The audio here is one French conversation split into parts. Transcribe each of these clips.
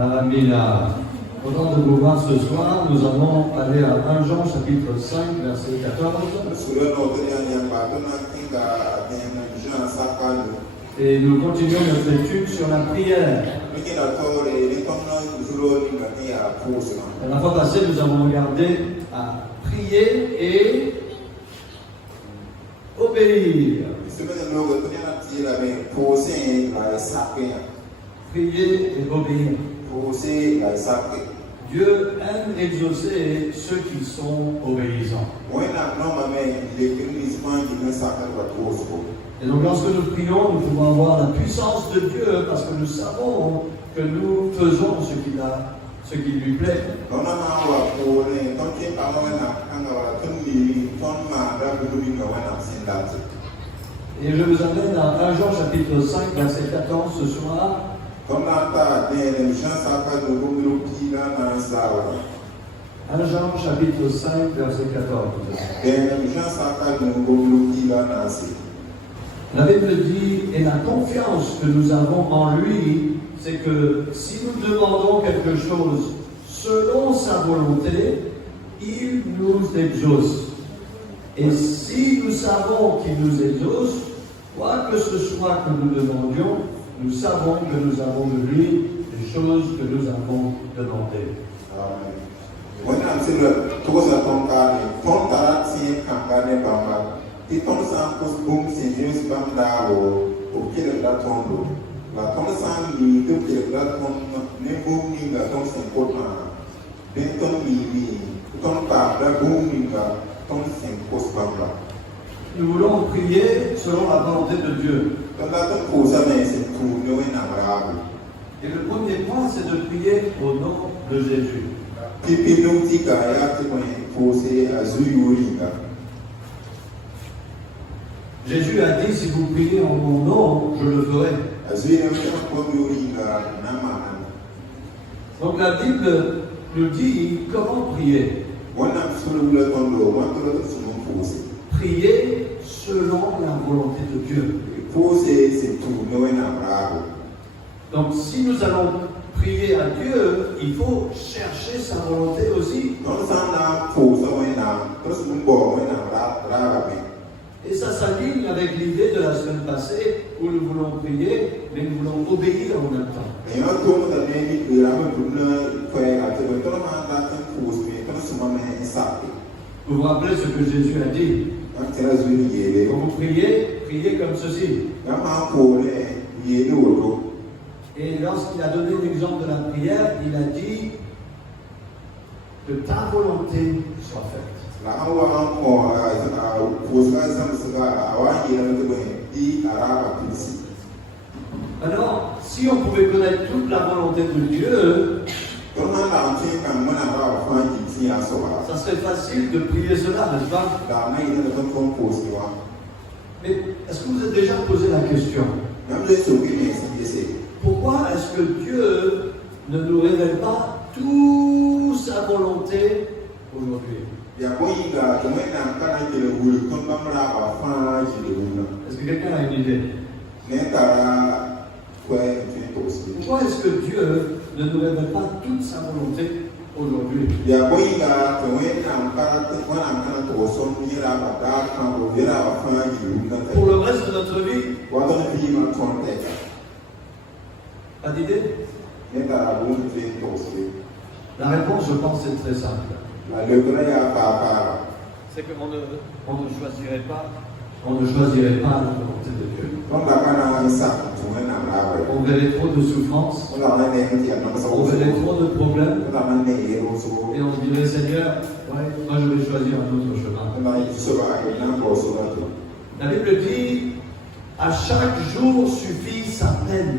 Amen. Content de vous voir ce soir. Nous allons aller à 1 Jean chapitre 5 verset 14. Et nous continuons notre étude sur la prière. La fois passée, nous avons regardé à prier et obéir. Prier et obéir. Dieu aime exaucer ceux qui sont obéissants. Et donc lorsque nous prions, nous pouvons avoir la puissance de Dieu parce que nous savons que nous faisons ce qui lui plaît. Et je vous amène à 1 Jean chapitre 5 verset 14 ce soir. 1 Jean chapitre 5 verset 14. La Bible dit, et la confiance que nous avons en lui, c'est que si nous demandons quelque chose selon sa volonté, il nous exauce. Et si nous savons qu'il nous exauce, quoi que ce soit que nous demandions, nous savons que nous avons de lui les choses que nous avons demandées. Nous voulons prier selon la volonté de Dieu. Et le premier point, c'est de prier au nom de Jésus. Jésus a dit, si vous priez en mon nom, je le ferai. Donc la Bible nous dit comment prier. Prier selon la volonté de Dieu. Donc si nous allons prier à Dieu, il faut chercher sa volonté aussi. Et ça s'aligne avec l'idée de la semaine passée où nous voulons prier, mais nous voulons obéir en même temps. Vous vous rappelez ce que Jésus a dit? Quand vous priez, priez comme ceci. Et lorsqu'il a donné l'exemple de la prière, il a dit que ta volonté soit faite. Alors, si on pouvait connaître toute la volonté de Dieu, ça serait facile de prier cela, n'est-ce pas? Mais est-ce que vous avez déjà posé la question? Pourquoi est-ce que Dieu ne nous révèle pas toute sa volonté aujourd'hui? Est-ce que quelqu'un a une idée? Pourquoi est-ce que Dieu ne nous révèle pas toute sa volonté aujourd'hui? Pour le reste de notre vie? Pas d'idée? La réponse, je pense, est très simple. C'est qu'on ne choisirait pas la volonté de Dieu. On verrait trop de souffrances, on verrait trop de problèmes, et on dirait, Seigneur, ouais, moi je vais choisir un autre chemin. La Bible dit, à chaque jour suffit sa peine.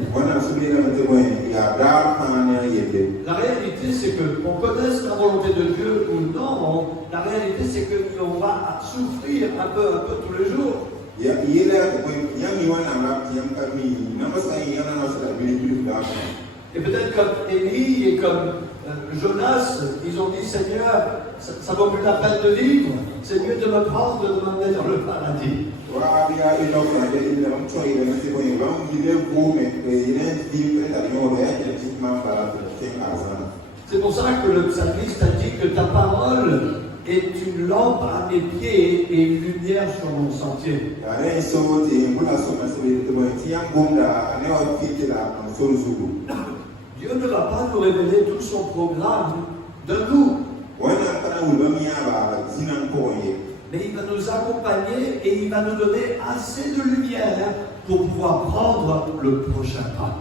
La réalité, c'est qu'on connaisse la volonté de Dieu ou non. La réalité, c'est qu'on va souffrir un peu tous les jours. Et peut-être comme Élie et comme Jonas, ils ont dit, Seigneur, ça vaut plus la peine de vivre. C'est mieux de me prendre, de m'emmener dans le paradis. C'est pour ça que le psalmiste a dit que ta parole est une lampe à mes pieds et une lumière sur mon sentier. Dieu ne va pas nous révéler tout son programme d'un coup. Mais il va nous accompagner et il va nous donner assez de lumière pour pouvoir prendre le prochain pas.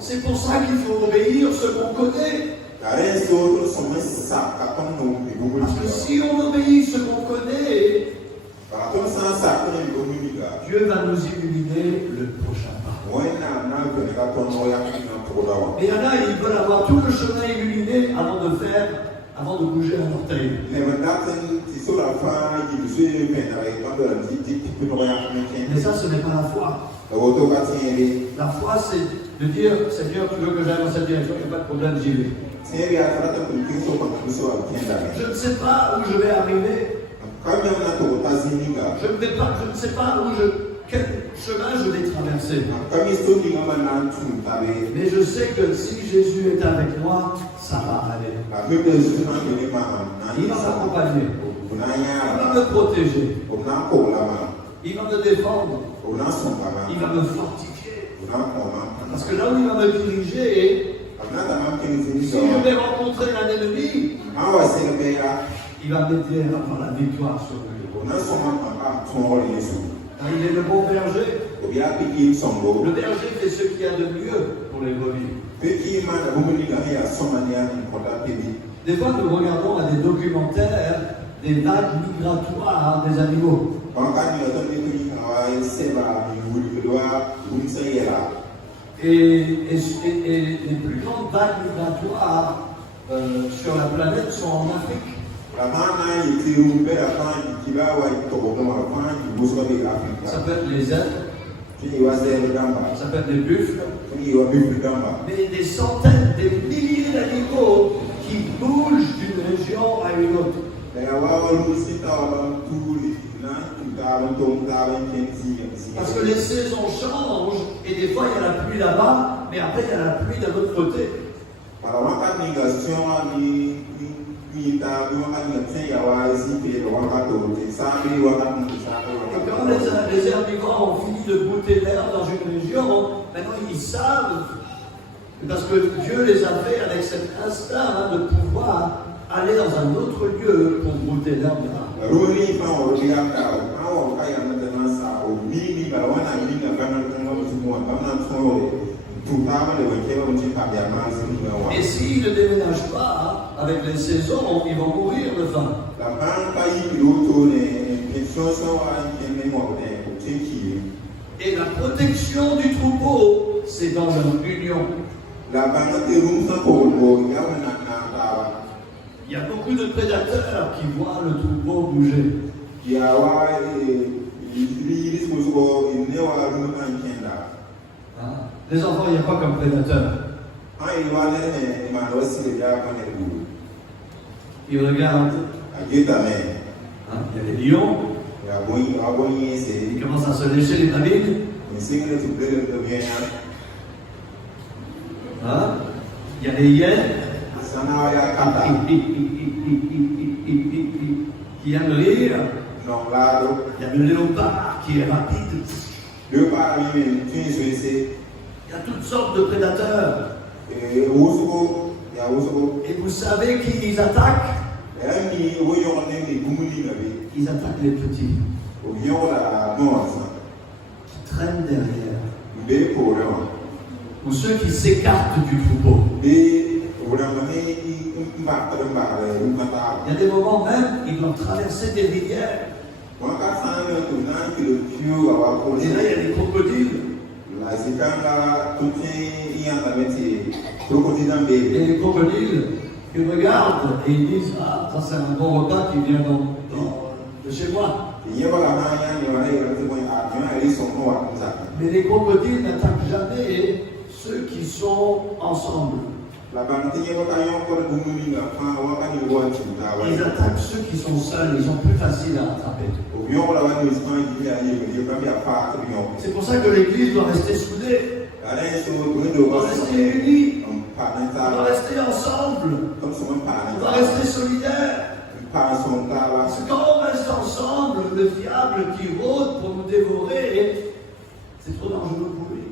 C'est pour ça qu'il faut obéir ce qu'on connaît. Parce que si on obéit ce qu'on connaît, Dieu va nous illuminer le prochain pas. Mais il y en a, ils veulent avoir tout le chemin illuminé avant de bouger un orteil. Mais ça, ce n'est pas la foi. La foi, c'est de dire, Seigneur, tu veux que j'aille dans cette direction, il n'y a pas de problème, j'y vais. Je ne sais pas où je vais arriver. Je ne sais pas quel chemin je vais traverser. Mais je sais que si Jésus est avec moi, ça va aller. Il va m'accompagner. Il va me protéger. Il va me défendre. Il va me fortifier. Parce que là où il va me diriger, si je vais rencontrer un ennemi, il va m'aider à avoir la victoire sur lui. Il est le bon berger. Le berger fait ce qu'il y a de mieux pour les brebis. Des fois, nous regardons à des documentaires des vagues migratoires des animaux. Et les plus grandes vagues migratoires sur la planète sont en Afrique. Ça peut être les zèbres, ça peut être les buffles, mais des centaines, des milliers d'animaux qui bougent d'une région à une autre. Parce que les saisons changent et des fois il y a la pluie là-bas, mais après il y a la pluie d'un autre côté. Et quand les herbivores ont fini de goûter l'air dans une région, maintenant ils savent, parce que Dieu les a fait avec cet instinct de pouvoir aller dans un autre lieu pour goûter l'air de là. Et s'ils ne déménagent pas avec les saisons, ils vont mourir de faim. Et la protection du troupeau, c'est dans leur union. Il y a beaucoup de prédateurs qui voient le troupeau bouger. Les enfants, il n'y a pas comme prédateurs. Ils regardent. Il y a les lions. Ils commencent à se lécher les babines. Il y a les hyènes qui aiment rire. Il y a le léopard qui est rapide. Il y a toutes sortes de prédateurs. Et vous savez qui ils attaquent? Ils attaquent les petits. Qui traînent derrière. Ou ceux qui s'écartent du troupeau. Il y a des moments même, ils doivent traverser des rivières. Et là, il y a des crocodiles. Et les crocodiles, ils regardent et ils disent: ah, ça c'est un bon repas qui vient de chez moi. Mais les crocodiles n'attaquent jamais ceux qui sont ensemble. Ils attaquent ceux qui sont seuls, ils sont plus faciles à attraper. C'est pour ça que l'Église doit rester soudée, doit rester unie, doit rester ensemble, doit rester solidaire. Parce que quand on reste ensemble, le diable qui rôde pour nous dévorer, c'est trop dangereux pour lui.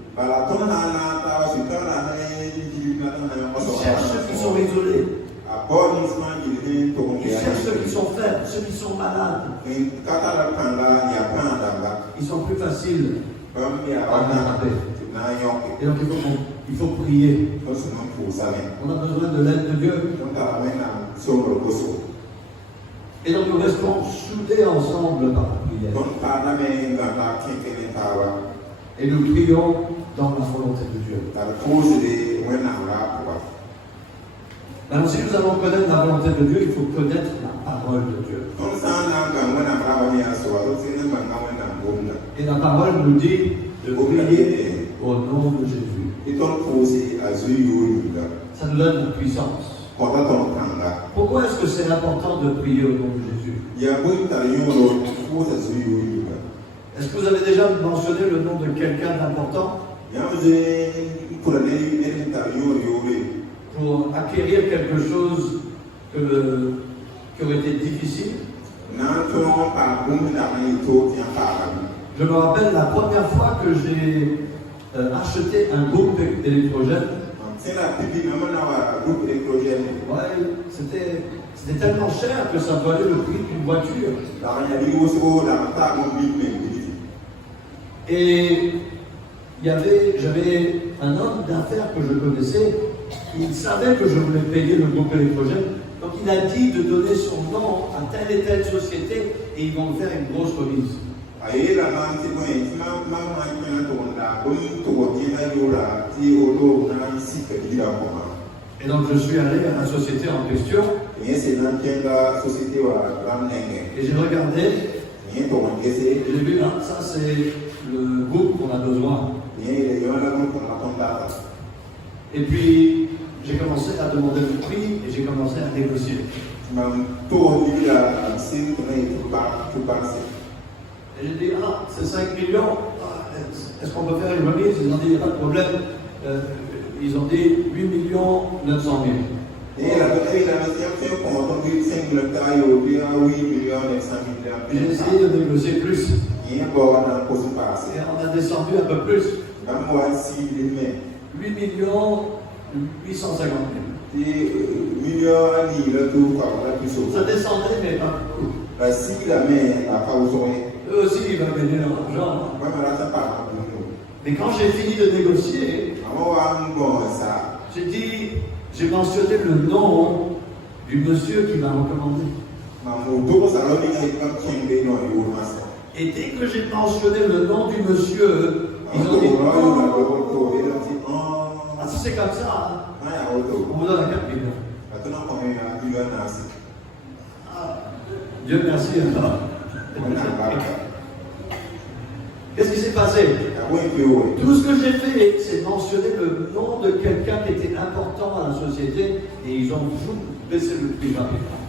Il cherche ceux qui sont isolés. Il cherche ceux qui sont faibles, ceux qui sont malades. Ils sont plus faciles à attraper. Et donc il faut prier. On a besoin de l'aide de Dieu. Et donc nous restons soudés ensemble par la prière. Et nous prions dans la volonté de Dieu. Maintenant, si nous allons connaître la volonté de Dieu, il faut connaître la parole de Dieu. Et la parole nous dit de prier au nom de Jésus. Ça nous donne une puissance. Pourquoi est-ce que c'est important de prier au nom de Jésus? Est-ce que vous avez déjà mentionné le nom de quelqu'un d'important? Pour acquérir quelque chose qui aurait été difficile? Je me rappelle la première fois que j'ai acheté un groupe électrogène. Ouais, c'était tellement cher que ça valait le prix d'une voiture. Et j'avais un homme d'affaires que je connaissais, il savait que je voulais payer le groupe électrogène, donc il a dit de donner son nom à telle et telle société et ils vont me faire une grosse remise. Et donc je suis allé à la société en question et j'ai regardé et j'ai vu là, ça c'est le groupe qu'on a besoin. Et puis j'ai commencé à demander le prix et j'ai commencé à négocier. Et j'ai dit, c'est 5 millions, est-ce qu'on peut faire une remise? Ils ont dit, il n'y a pas de problème. Ils ont dit 8 millions 900 000. J'ai essayé de négocier plus. Et on a descendu un peu plus. 8 millions 850 000. Ça descendait, mais pas beaucoup. Eux aussi, ils vont gagner leur argent. Mais quand j'ai fini de négocier, j'ai mentionné le nom du monsieur qui m'a recommandé. Et dès que j'ai mentionné le nom du monsieur, ils ont dit si c'est comme ça, on vous donne un 4 millions. Dieu merci alors. Qu'est-ce qui s'est passé? Tout ce que j'ai fait, c'est mentionner le nom de quelqu'un qui était important à la société et ils ont toujours baissé le prix rapidement.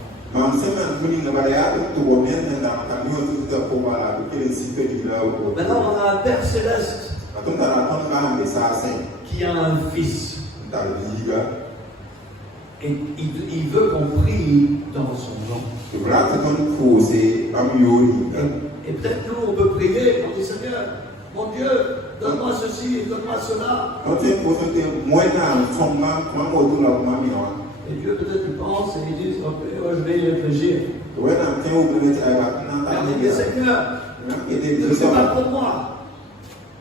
Maintenant, on a un Père Céleste qui a un fils. Et il veut qu'on prie dans son nom. Et peut-être nous, on peut prier, on dit Seigneur, mon Dieu, donne-moi ceci, donne-moi cela. Et Dieu peut-être il pense et il dit, ok, je vais y réfléchir. Mais Seigneur, ne fais pas pour moi.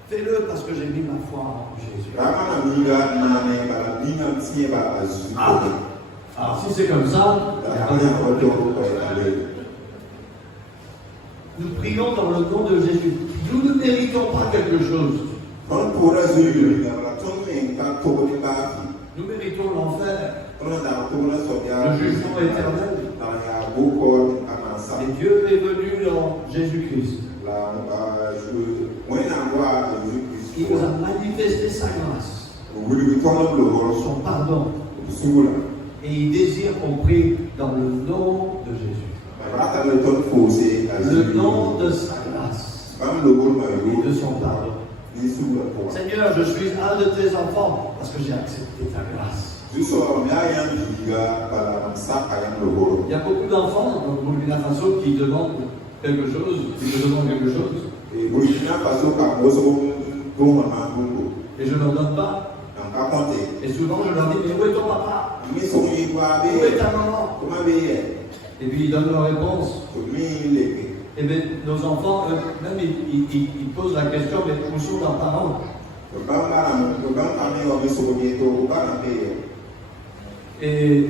Fais-le parce que j'ai mis ma foi en Jésus. Alors si c'est comme ça, nous prions dans le nom de Jésus. Nous ne méritons pas quelque chose. Nous méritons l'enfer, le jugement éternel. Et Dieu est venu dans Jésus-Christ. Il nous a manifesté sa grâce, son pardon, Et il désire qu'on prie dans le nom de Jésus. Le nom de sa grâce et de son pardon. Seigneur, je suis un de tes enfants parce que j'ai accepté ta grâce. Il y a beaucoup d'enfants dans le Burkina Faso qui demandent quelque chose, qui me demandent quelque chose. Et je ne leur donne pas. Et souvent je leur dis, mais où est ton papa? Où est ta maman? Et puis ils donnent leur réponse. Et bien nos enfants, même ils posent la question, mais où sont leurs parents? Et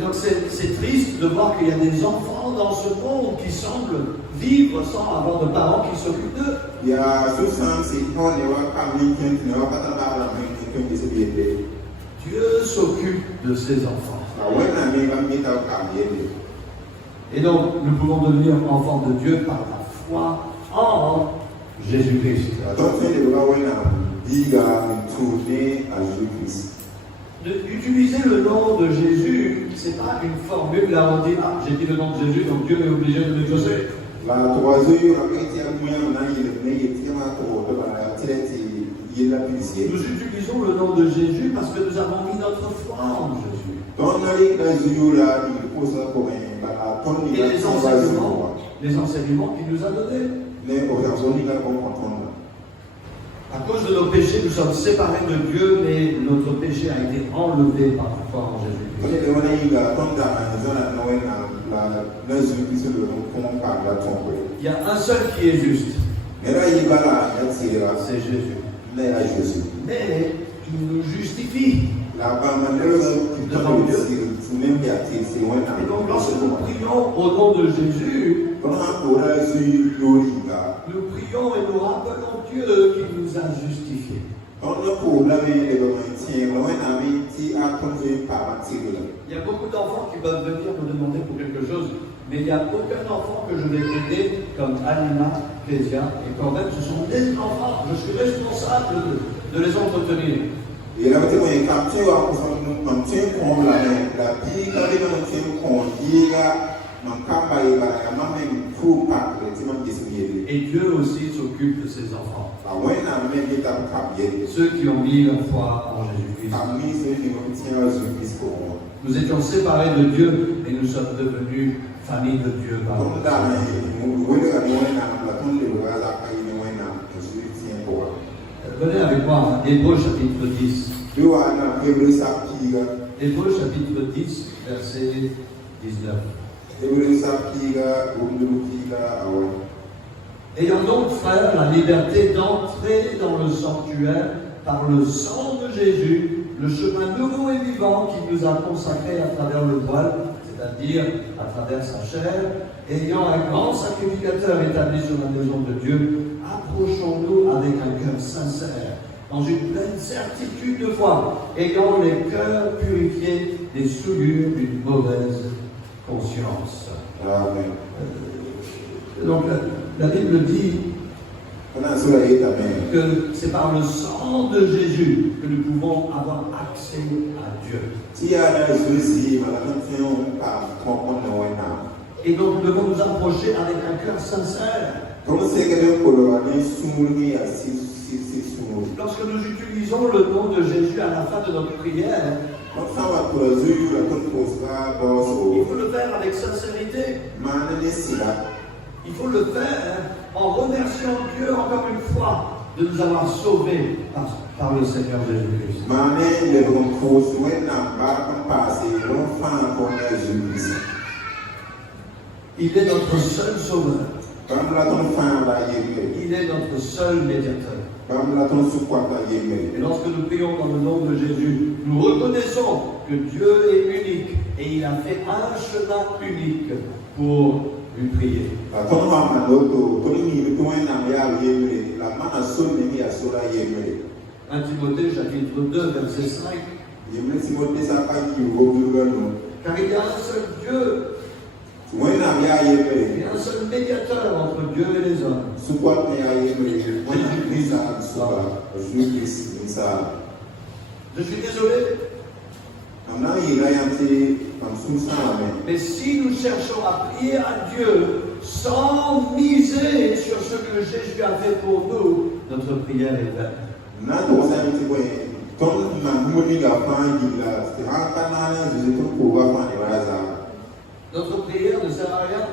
donc c'est triste de voir qu'il y a des enfants dans ce monde qui semblent vivre sans avoir de parents qui s'occupent d'eux. Dieu s'occupe de ses enfants. Et donc nous pouvons devenir enfants de Dieu par la foi en Jésus-Christ. Utiliser le nom de Jésus, ce n'est pas une formule là on dit, ah j'ai dit le nom de Jésus, donc Dieu est obligé de m'exaucer. Nous utilisons le nom de Jésus parce que nous avons mis notre foi en Jésus. Et les enseignements qu'il nous a donnés. À cause de nos péchés, nous sommes séparés de Dieu, mais notre péché a été enlevé par la foi en Jésus. Il y a un seul qui est juste. C'est Jésus. Mais il nous justifie devant Dieu. Et donc lorsque nous prions au nom de Jésus, nous prions et nous rappelons Dieu qui nous a justifiés. Il y a beaucoup d'enfants qui peuvent venir me demander pour quelque chose, mais il n'y a aucun enfant que je vais aider comme Alina, Kézia, et quand même ce sont des enfants, je suis responsable de les entretenir. Et Dieu aussi s'occupe de ses enfants. Ceux qui ont mis leur foi en Jésus-Christ. Nous étions séparés de Dieu et nous sommes devenus famille de Dieu par venez avec moi à Hébreux chapitre 10. Hébreux chapitre 10, verset 19. Ayant donc, frères, la liberté d'entrer dans le sanctuaire par le sang de Jésus, le chemin nouveau et vivant qui nous a consacrés à travers le voile, c'est-à-dire à travers sa chair, ayant un grand sacrificateur établi sur la maison de Dieu, approchons-nous avec un cœur sincère, dans une pleine certitude de foi, ayant les cœurs purifiés des souillures d'une mauvaise conscience. Amen. Donc la Bible dit que c'est par le sang de Jésus que nous pouvons avoir accès à Dieu. Et donc nous devons nous approcher avec un cœur sincère. Lorsque nous utilisons le nom de Jésus à la fin de notre prière, il faut le faire avec sincérité. Il faut le faire en remerciant Dieu encore une fois de nous avoir sauvés par le Seigneur Jésus-Christ. Il est notre seul sauveur. Il est notre seul médiateur. Et lorsque nous prions dans le nom de Jésus, nous reconnaissons que Dieu est unique et il a fait un chemin unique pour lui prier. 1 Timothée chapitre 2 verset 5. Car il y a un seul Dieu et un seul médiateur entre Dieu et les hommes. Je suis désolé, Mais si nous cherchons à prier à Dieu sans miser sur ce que Jésus a fait pour nous, notre prière est vaine. Notre prière ne sert à rien.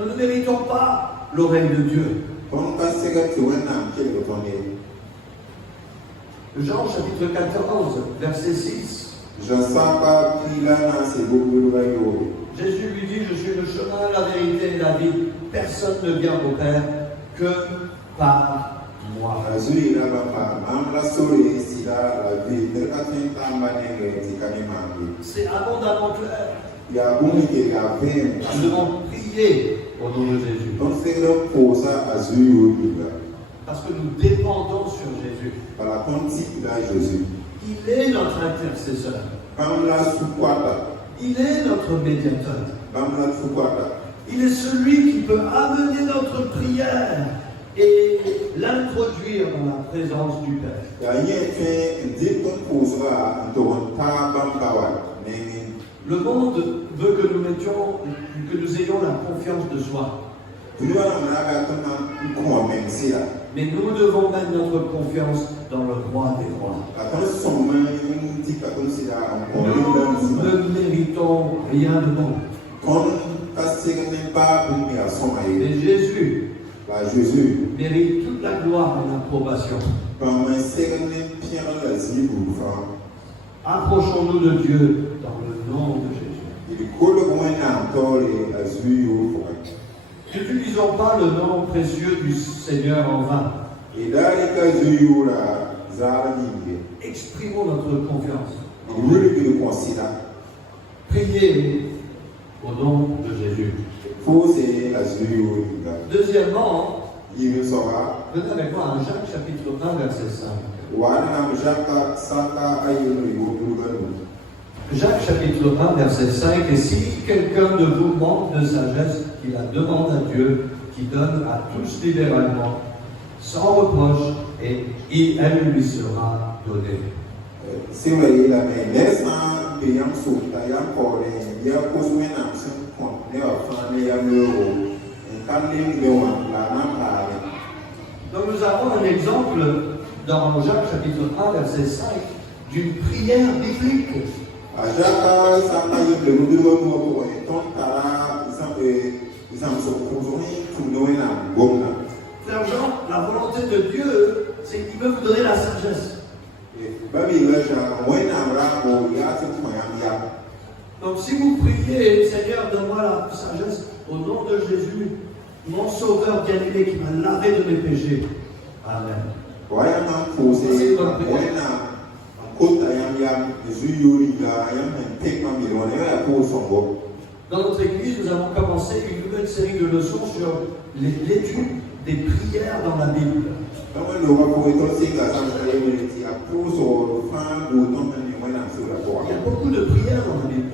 Nous ne méritons pas l'oreille de Dieu. Jean chapitre 14, verset 6. Jésus lui dit, je suis le chemin, la vérité et la vie. Personne ne vient au Père que par moi. C'est abondamment clair. Nous devons prier au nom de Jésus. Parce que nous dépendons sur Jésus. Il est notre intercesseur. Il est notre médiateur. Il est celui qui peut amener notre prière et l'introduire dans la présence du Père. Le monde veut que nous ayons la confiance de soi. Mais nous devons mettre notre confiance dans le roi des rois. Nous ne méritons rien de bon. Mais Jésus mérite toute la gloire et l'approbation. Approchons-nous de Dieu dans le nom de Jésus. N'utilisons pas le nom précieux du Seigneur en vain. Exprimons notre confiance. Priez au nom de Jésus. Deuxièmement, venez avec moi à Jacques chapitre 1 verset 5. Jacques chapitre 1 verset 5. Et si quelqu'un de vous manque de sagesse, qu'il la demande à Dieu, qui donne à tous libéralement, sans reproche, et elle lui sera donnée. Donc nous avons un exemple dans Jacques chapitre 1 verset 5 d'une prière biblique. Frère Jean, la volonté de Dieu, c'est qu'il veut vous donner la sagesse. Donc si vous priez, Seigneur, donne-moi la sagesse au nom de Jésus, mon Sauveur bien-aimé qui m'a lavé de mes péchés. Amen. C'est votre prière. Dans notre église, nous avons commencé une nouvelle série de leçons sur l'étude des prières dans la Bible. Il y a beaucoup de prières dans la Bible.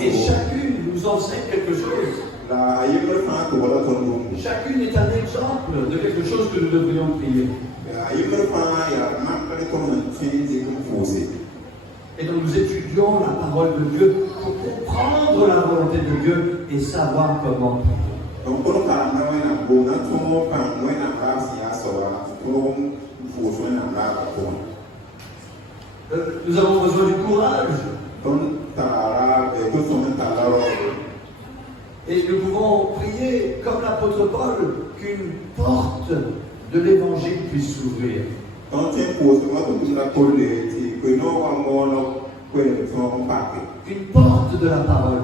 Et chacune nous enseigne quelque chose. Chacune est un exemple de quelque chose que nous devrions prier. Et donc nous étudions la parole de Dieu pour comprendre la volonté de Dieu et savoir comment prier. Nous avons besoin du courage. Et nous pouvons prier comme l'apôtre Paul qu'une porte de l'évangile puisse s'ouvrir. Une porte de la parole.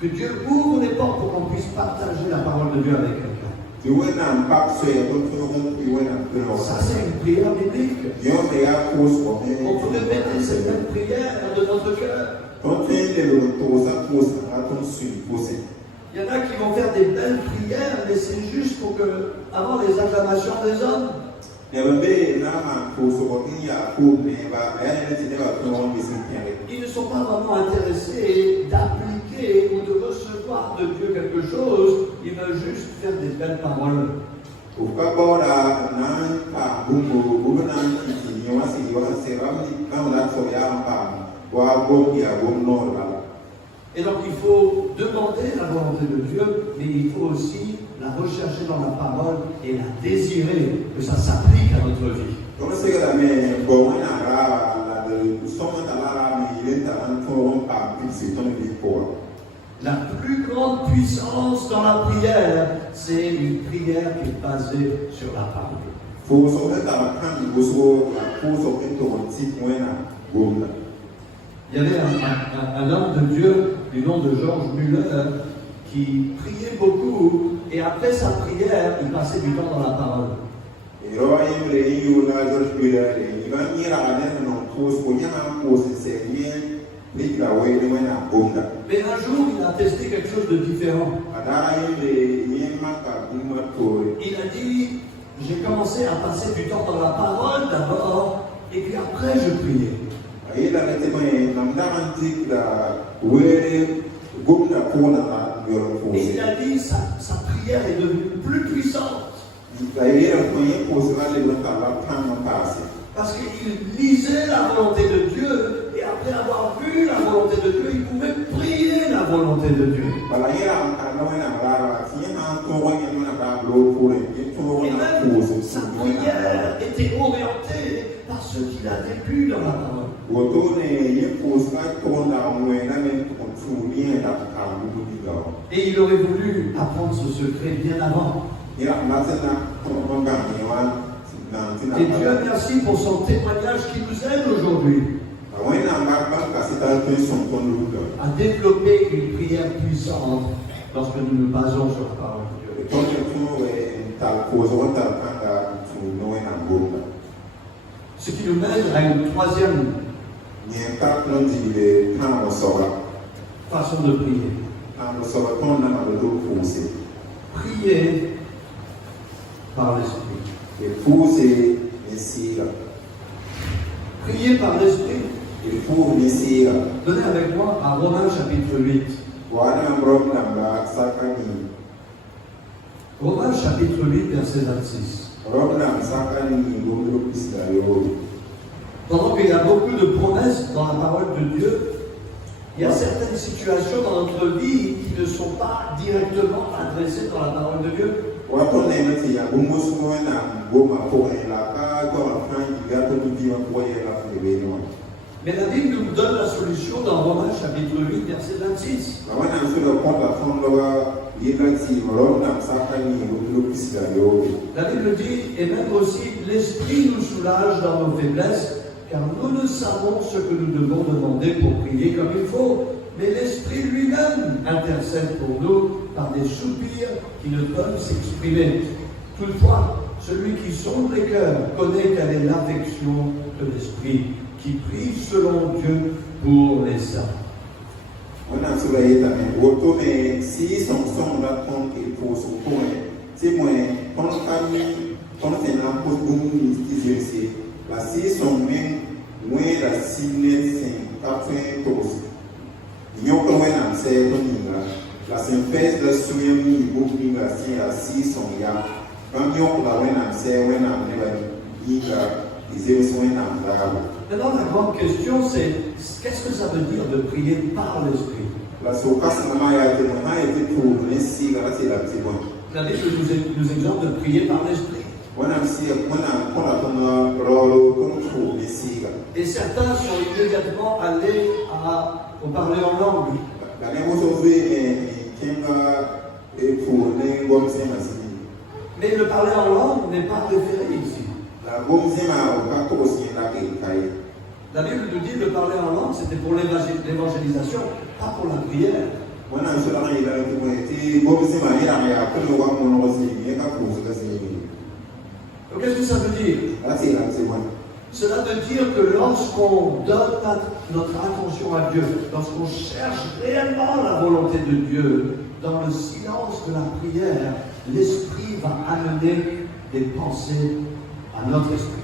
Que Dieu ouvre les portes pour qu'on puisse partager la parole de Dieu avec quelqu'un. Ça, c'est une prière biblique. On peut répéter cette même prière de notre cœur. Il y en a qui vont faire des belles prières, mais c'est juste pour avoir les acclamations des hommes. Ils ne sont pas vraiment intéressés d'appliquer ou de recevoir de Dieu quelque chose. Ils veulent juste faire des belles paroles. Et donc il faut demander la volonté de Dieu, mais il faut aussi la rechercher dans la parole et la désirer, que ça s'applique à notre vie. La plus grande puissance dans la prière, c'est une prière qui est basée sur la parole. Il y avait un homme de Dieu du nom de George Muller qui priait beaucoup et après sa prière, il passait du temps dans la parole. Mais un jour, il a testé quelque chose de différent. Il a dit, j'ai commencé à passer du temps dans la parole d'abord et puis après je priais. Et il a dit, sa prière est devenue plus puissante. Parce qu'il lisait la volonté de Dieu et après avoir vu la volonté de Dieu, il pouvait prier la volonté de Dieu. Et même sa prière était orientée par ce qu'il avait lu dans la parole. Et il aurait voulu apprendre ce secret bien avant. Et Dieu merci pour son témoignage qui nous aide aujourd'hui à développer une prière puissante lorsque nous nous basons sur la parole de Dieu. Ce qui nous mène à une troisième façon de prier. Prier par l'Esprit. Prier par l'Esprit. Donnez avec moi à Romains chapitre 8. Romains chapitre 8, verset 26. Pendant qu'il y a beaucoup de promesses dans la parole de Dieu, il y a certaines situations dans notre vie qui ne sont pas directement adressées dans la parole de Dieu. Mais la Bible nous donne la solution dans Romains chapitre 8, verset 26. La Bible dit, et même aussi, l'Esprit nous soulage dans nos faiblesses, car nous ne savons ce que nous devons demander pour prier comme il faut, mais l'Esprit lui-même intercède pour nous par des soupirs qui ne peuvent s'exprimer. Toutefois, celui qui sonde les cœurs connaît quelle est l'affection de l'Esprit, qui prie selon Dieu pour les saints. Maintenant, la grande question, c'est qu'est-ce que ça veut dire de prier par l'Esprit? La Bible nous exhorte de prier par l'Esprit. Et certains sont immédiatement allés au parler en langue. Mais le parler en langue n'est pas référé ici. La Bible nous dit de parler en langue, c'était pour l'évangélisation, pas pour la prière. Donc qu'est-ce que ça veut dire? Cela veut dire que lorsqu'on donne notre attention à Dieu, lorsqu'on cherche réellement la volonté de Dieu, dans le silence de la prière, l'Esprit va amener des pensées à notre esprit.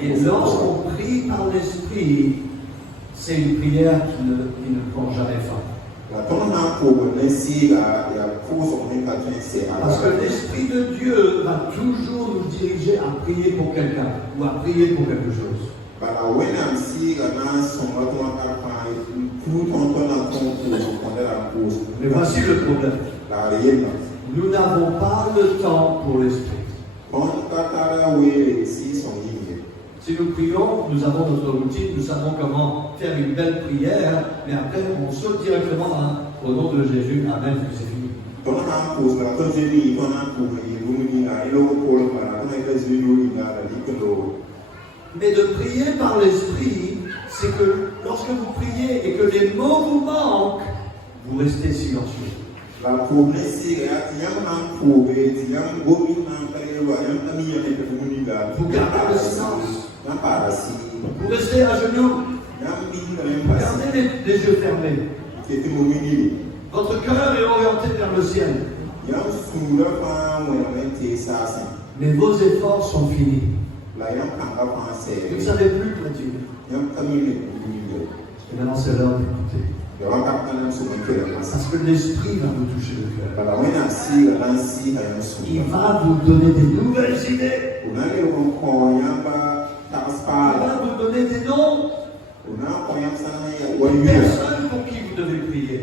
Et lorsqu'on prie par l'Esprit, c'est une prière qui ne prend jamais fin. Parce que l'Esprit de Dieu va toujours nous diriger à prier pour quelqu'un ou à prier pour quelque chose. Mais voici le problème. Nous n'avons pas le temps pour l'Esprit. Si nous prions, nous avons notre routine, nous savons comment faire une belle prière, mais après on saute directement au nom de Jésus, Amen, c'est fini. Mais de prier par l'Esprit, c'est que lorsque vous priez et que les mots vous manquent, vous restez silencieux. Vous gardez le silence. Vous restez à genoux. Gardez les yeux fermés. Votre cœur est orienté vers le ciel. Mais vos efforts sont finis. Vous ne savez plus quoi dire. Et maintenant c'est l'heure d'écouter. Parce que l'Esprit va vous toucher le cœur. Il va vous donner des nouvelles idées. Il va vous donner des noms. Une personne pour qui vous devez prier.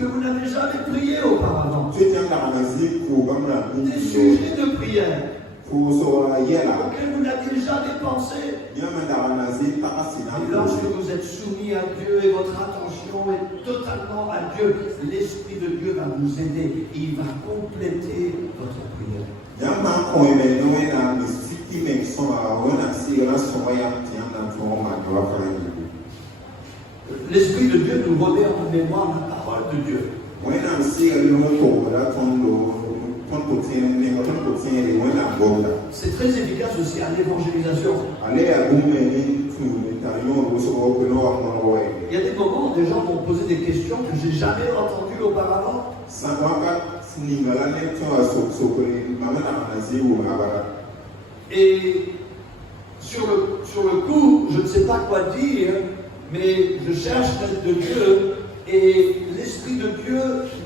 Que vous n'avez jamais prié auparavant. Des sujets de prière auxquels vous n'aviez jamais pensé. Et lorsque vous êtes soumis à Dieu et votre attention est totalement à Dieu, l'Esprit de Dieu va vous aider. Il va compléter votre prière. L'Esprit de Dieu nous remet en mémoire la parole de Dieu. C'est très efficace aussi à l'évangélisation. Il y a des moments où des gens vont poser des questions que je n'ai jamais entendues auparavant. Et sur le coup, je ne sais pas quoi dire, mais je cherche l'aide de Dieu et l'Esprit de Dieu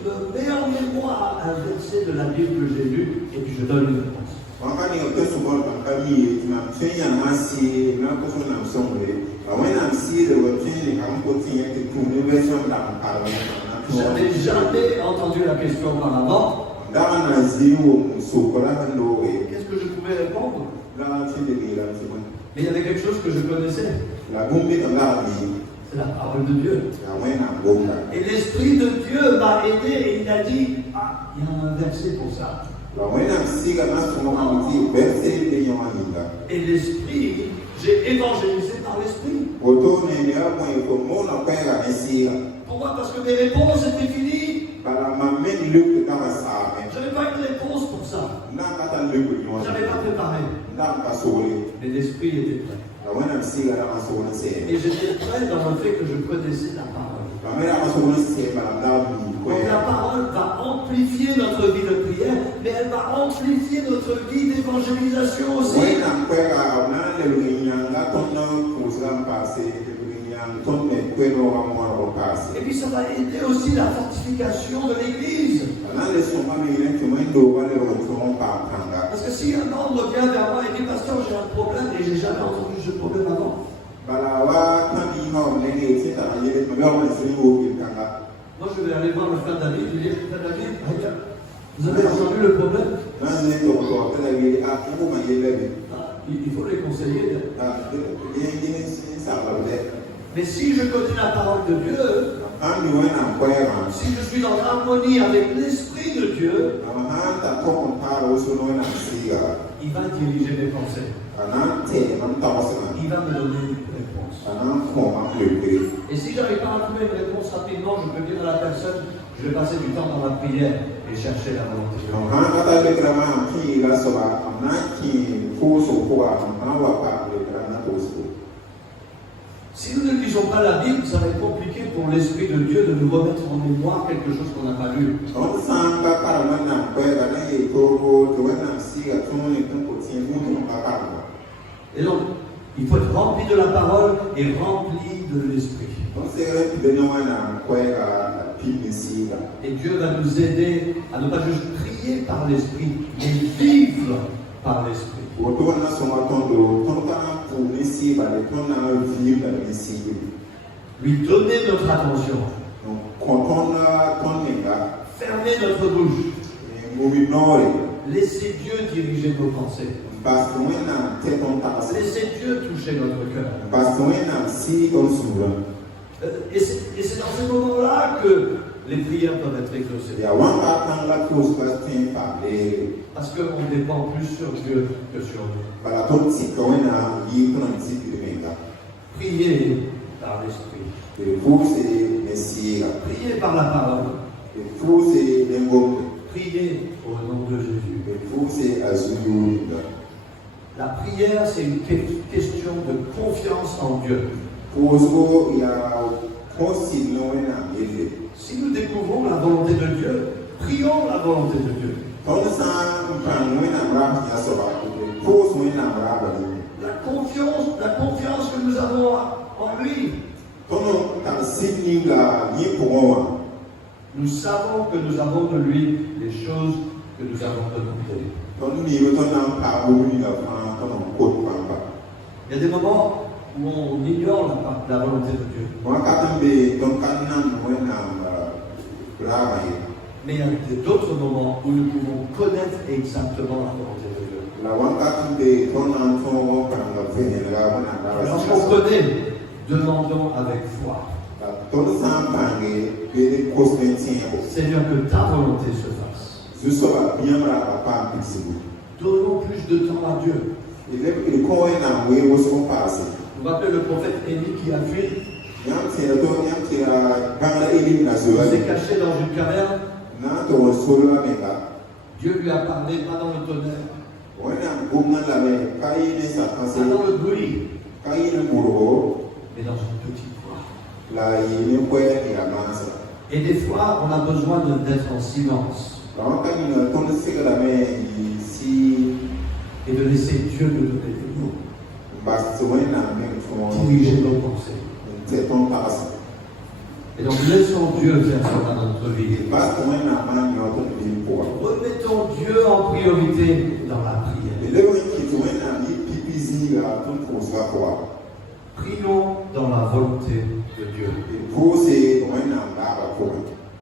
me met en mémoire un verset de la Bible que j'ai lu et puis je donne une réponse. Je n'avais jamais entendu la question auparavant. Qu'est-ce que je pouvais répondre? Mais il y avait quelque chose que je connaissais. C'est la parole de Dieu. Et l'Esprit de Dieu m'a aidé et il a dit, ah, il y a un verset pour ça. Et l'Esprit, j'ai évangélisé par l'Esprit. Pourquoi? Parce que mes réponses étaient finies. Je n'avais pas une réponse pour ça. Je n'avais pas préparé. Mais l'Esprit était prêt. Et j'étais prêt dans le fait que je connaissais la parole. Donc la parole va amplifier notre vie de prière, mais elle va amplifier notre vie d'évangélisation aussi. Et puis ça va aider aussi la fortification de l'Église. Parce que si un membre vient vers moi et dit, pasteur, j'ai un problème et j'ai jamais entendu ce problème avant. Moi je vais aller voir le frère David, je lui dis, frère David, vous avez entendu le problème? Il faut les conseiller. Mais si je connais la parole de Dieu, si je suis dans l'harmonie avec l'Esprit de Dieu, il va diriger mes pensées. Il va me donner une réponse. Et si je n'arrive pas à trouver une réponse rapidement, je peux dire à la personne, je vais passer du temps dans la prière et chercher la volonté de Dieu. Si nous ne lisons pas la Bible, ça va être compliqué pour l'Esprit de Dieu de nous remettre en mémoire quelque chose qu'on n'a pas lu. Et donc, il faut être rempli de la parole et rempli de l'esprit. Et Dieu va nous aider à ne pas juste prier par l'esprit, mais vivre par l'esprit. Lui donner notre attention. Fermer notre bouche. Laissez Dieu diriger nos pensées. Laissez Dieu toucher notre cœur. Et c'est dans ces moments-là que les prières peuvent être exaucées. Parce qu'on dépend plus sur Dieu que sur nous. Priez par l'esprit. Priez par la parole. Priez au nom de Jésus. La prière, c'est une question de confiance en Dieu. Si nous découvrons la volonté de Dieu, prions la volonté de Dieu. La confiance que nous avons en lui. Nous savons que nous avons de lui les choses que nous avons demandées. Il y a des moments où on ignore la volonté de Dieu. Mais il y a d'autres moments où nous pouvons connaître exactement la volonté de Dieu. Lorsqu'on connaît, demandons avec foi. Seigneur, que ta volonté se fasse. Donnons plus de temps à Dieu. Vous vous rappelez le prophète Élie qui a fui? Il s'est caché dans une caverne. Dieu lui a parlé, pas dans le tonnerre, pas dans le bruit, mais dans une petite voix. Et des fois, on a besoin d'être en silence et de laisser Dieu nous donner des mots, diriger nos pensées. Et donc, laissons Dieu faire ça dans notre vie. Remettons Dieu en priorité dans la prière. Prions dans la volonté de Dieu.